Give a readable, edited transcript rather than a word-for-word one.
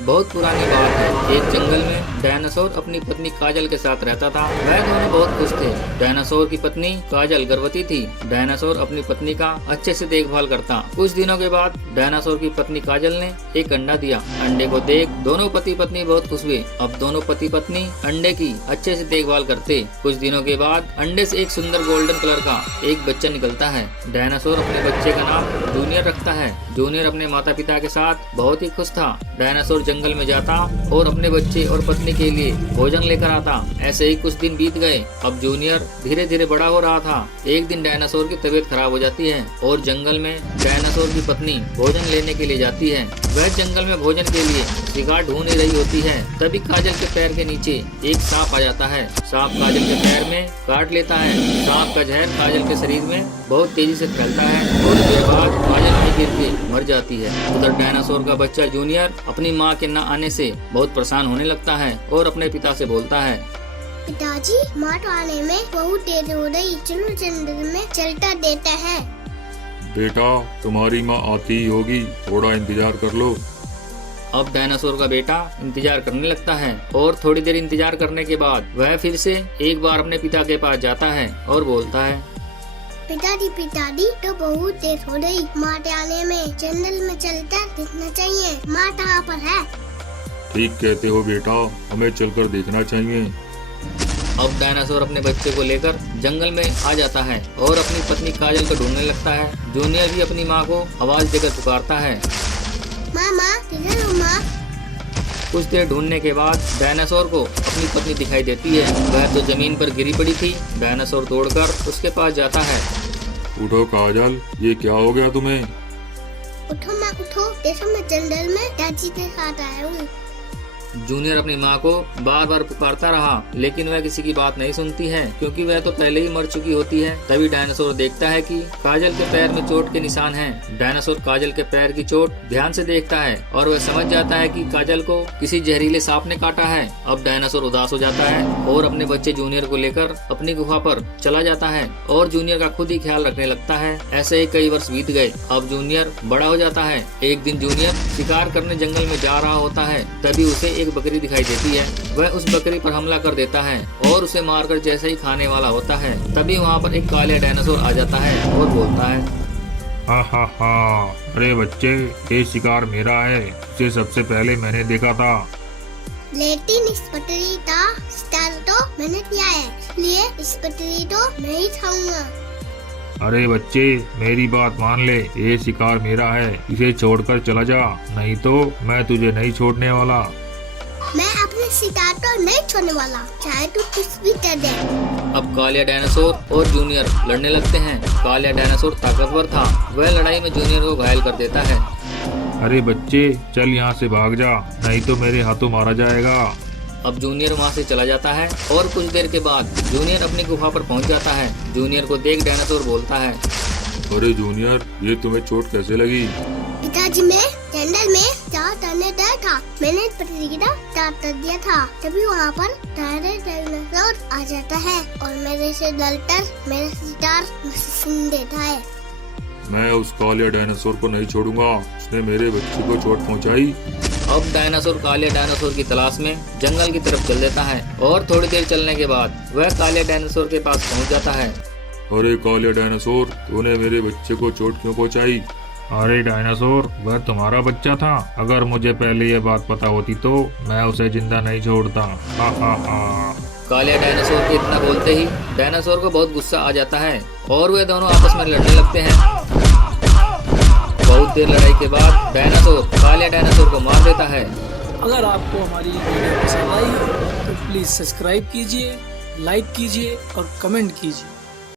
बहुत पुरानी बात है। एक जंगल में डायनासोर अपनी पत्नी काजल के साथ रहता था। वह दोनों बहुत खुश थे। डायनासोर की पत्नी काजल गर्भवती थी। डायनासोर अपनी पत्नी का अच्छे से देखभाल करता। कुछ दिनों के बाद डायनासोर की पत्नी काजल ने एक अंडा दिया। अंडे को देख दोनों पति पत्नी बहुत खुश हुए। अब दोनों पति पत्नी अंडे की अच्छे से देखभाल करते। कुछ दिनों के बाद अंडे से एक सुंदर गोल्डन कलर का एक बच्चा निकलता है। डायनासोर अपने बच्चे का नाम जूनियर रखता है। जूनियर अपने माता पिता के साथ बहुत ही खुश था। डायनासोर जंगल में जाता और अपने बच्चे और पत्नी के लिए भोजन लेकर आता। ऐसे ही कुछ दिन बीत गए। अब जूनियर धीरे धीरे बड़ा हो रहा था। एक दिन डायनासोर की तबीयत खराब हो जाती है और जंगल में डायनासोर की पत्नी भोजन लेने के लिए जाती है। वह जंगल में भोजन के लिए शिकार ढूंढ रही होती है। तभी काजल के पैर के नीचे एक सांप आ जाता है। सांप काजल के पैर में काट लेता है। सांप का जहर काजल के शरीर में बहुत तेजी से फैलता है और उसके बाद काजल में गिर के मर जाती है। उधर डायनासोर का बच्चा जूनियर अपनी माँ के न आने से बहुत परेशान होने लगता है और अपने पिता से बोलता है, पिताजी, माँ आने में बहुत देर हो रही, चलो जंगल में चलता देता है। बेटा, तुम्हारी माँ आती ही होगी, थोड़ा इंतजार कर लो। अब डायनासोर का बेटा इंतजार करने लगता है और थोड़ी देर इंतजार करने के बाद वह फिर से एक बार अपने पिता के पास जाता है और बोलता है, पिताजी तो बहुत देर हो रही, माँ आने में जंगल में चलता दिखना चाहिए, माँ कहाँ पर है? ठीक कहते हो बेटा, हमें चलकर देखना चाहिए। अब डायनासोर अपने बच्चे को लेकर जंगल में आ जाता है और अपनी पत्नी काजल को ढूंढने लगता है। जूनियर भी अपनी माँ को आवाज देकर पुकारता है, माँ, किधर हो माँ? कुछ देर ढूंढने के बाद डायनासोर को अपनी पत्नी दिखाई देती है। वह तो जमीन पर गिरी पड़ी थी। डायनासोर दौड़कर उसके पास जाता है। उठो काजल, ये क्या हो गया तुम्हें? उठो माँ, उठो, देखो मैं जंगल में दादी के साथ आया हूँ। जूनियर अपनी माँ को बार बार पुकारता रहा लेकिन वह किसी की बात नहीं सुनती है क्योंकि वह तो पहले ही मर चुकी होती है। तभी डायनासोर देखता है कि काजल के पैर में चोट के निशान हैं। डायनासोर काजल के पैर की चोट ध्यान से देखता है और वह समझ जाता है कि काजल को किसी जहरीले सांप ने काटा है। अब डायनासोर उदास हो जाता है और अपने बच्चे जूनियर को लेकर अपनी गुफा पर चला जाता है और जूनियर का खुद ही ख्याल रखने लगता है। ऐसे ही कई वर्ष बीत गए। अब जूनियर बड़ा हो जाता है। एक दिन जूनियर शिकार करने जंगल में जा रहा होता है। तभी उसे एक बकरी दिखाई देती है। वह उस बकरी पर हमला कर देता है और उसे मारकर जैसे ही खाने वाला होता है तभी वहाँ पर एक काला डायनासोर आ जाता है और बोलता है, हा, अरे बच्चे, ये शिकार मेरा है, इसे सबसे पहले मैंने देखा था। लेकिन इस बकरी का शिकार तो मैंने किया है, इसलिए इस बकरी तो मैं ही खाऊंगा। अरे बच्चे, मेरी बात मान ले, ये शिकार मेरा है, इसे छोड़कर चला जा, नहीं तो मैं तुझे नहीं छोड़ने वाला। मैं अपने शिकार को नहीं छोड़ने वाला, चाहे तू कुछ भी कर दे। अब कालिया डायनासोर और जूनियर लड़ने लगते हैं। कालिया डायनासोर ताकतवर था। वह लड़ाई में जूनियर को घायल कर देता है। अरे बच्चे, चल यहाँ से भाग जा, नहीं तो मेरे हाथों मारा जाएगा। अब जूनियर वहाँ से चला जाता है और कुछ देर के बाद जूनियर अपनी गुफा पर पहुँच जाता है। जूनियर को देख डायनासोर बोलता है, अरे जूनियर, ये तुम्हें चोट कैसे लगी? पिताजी, मैं जंगल में चार करने गया था, मैंने पटरी का चार कर दिया था। तभी वहाँ पर डायनासोर आ जाता है और मेरे से डरकर मेरा शिकार सुन देता है। मैं उस काले डायनासोर को नहीं छोड़ूंगा, उसने मेरे बच्चे को चोट पहुंचाई। अब डायनासोर काले डायनासोर की तलाश में जंगल की तरफ चल देता है और थोड़ी देर चलने के बाद वह काले डायनासोर के पास पहुंच जाता है। अरे काले डायनासोर, तूने मेरे बच्चे को चोट क्यों पहुंचाई? अरे डायनासोर, वह तुम्हारा बच्चा था। अगर मुझे पहले ये बात पता होती तो मैं उसे जिंदा नहीं छोड़ता। हा। काले डायनासोर के इतना बोलते ही डायनासोर को बहुत गुस्सा आ जाता है और वे दोनों आपस में लड़ने लगते हैं। बहुत देर लड़ाई के बाद डायनासोर काले डायनासोर को मार देता है। अगर आपको हमारी वीडियो पसंद आई तो प्लीज़ सब्सक्राइब कीजिए, लाइक कीजिए और कमेंट कीजिए।